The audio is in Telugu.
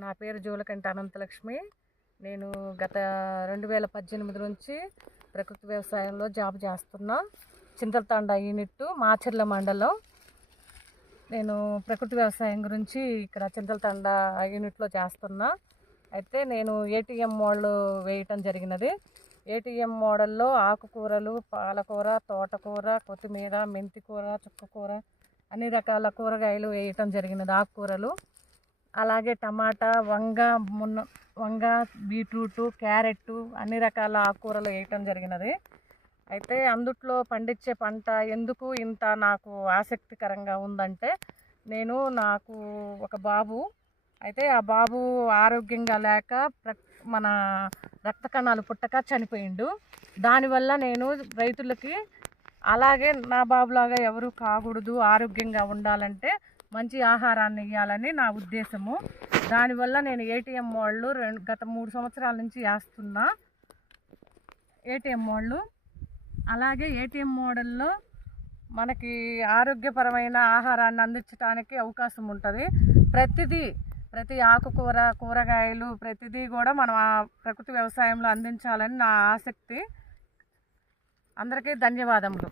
నా పేరు జోలకంటి అనంతలక్ష్మి. నేను గత 2018 నుంచి ప్రకృతి వ్యవసాయంలో జాబ్ చేస్తున్నా. చింతలతాండ యూనిట్ మాచర్ల మండలం. నేను ప్రకృతి వ్యవసాయం గురించి ఇక్కడ చింతలతాండ యూనిట్లో చేస్తున్నా. అయితే నేను ఏటీఎం మోడల్ వేయటం జరిగినది. ఏటీఎం మోడల్లో ఆకుకూరలు, పాలకూర, తోటకూర, కొత్తిమీర, మెంతికూర, చుక్కకూర అన్ని రకాల కూరగాయలు వేయటం జరిగినది. ఆకుకూరలు అలాగే టమాటా, వంగ, బీట్రూటు, క్యారెట్ అన్ని రకాల ఆకుకూరలు వేయటం జరిగినది. అయితే అందుట్లో పండించే పంట ఎందుకు ఇంత నాకు ఆసక్తికరంగా ఉందంటే, నాకు ఒక బాబు, అయితే ఆ బాబు ఆరోగ్యంగా లేక మన రక్త కణాలు పుట్టక చనిపోయిండు. దానివల్ల నేను రైతులకి అలాగే నా బాబులాగా ఎవరు కాకూడదు, ఆరోగ్యంగా ఉండాలంటే మంచి ఆహారాన్ని ఇవ్వాలని నా ఉద్దేశము. దానివల్ల నేను ఏటీఎం మోడల్ గత 3 సంవత్సరాల నుంచి వేస్తున్నా. ఏటీఎం మోడల్ అలాగే ఏటీఎం మోడల్లో మనకి ఆరోగ్యపరమైన ఆహారాన్ని అందించడానికి అవకాశం ఉంటుంది. ప్రతి ఆకుకూర, కూరగాయలు ప్రతిదీ కూడా మనం ఆ ప్రకృతి వ్యవసాయంలో అందించాలని నా ఆసక్తి. అందరికీ ధన్యవాదములు.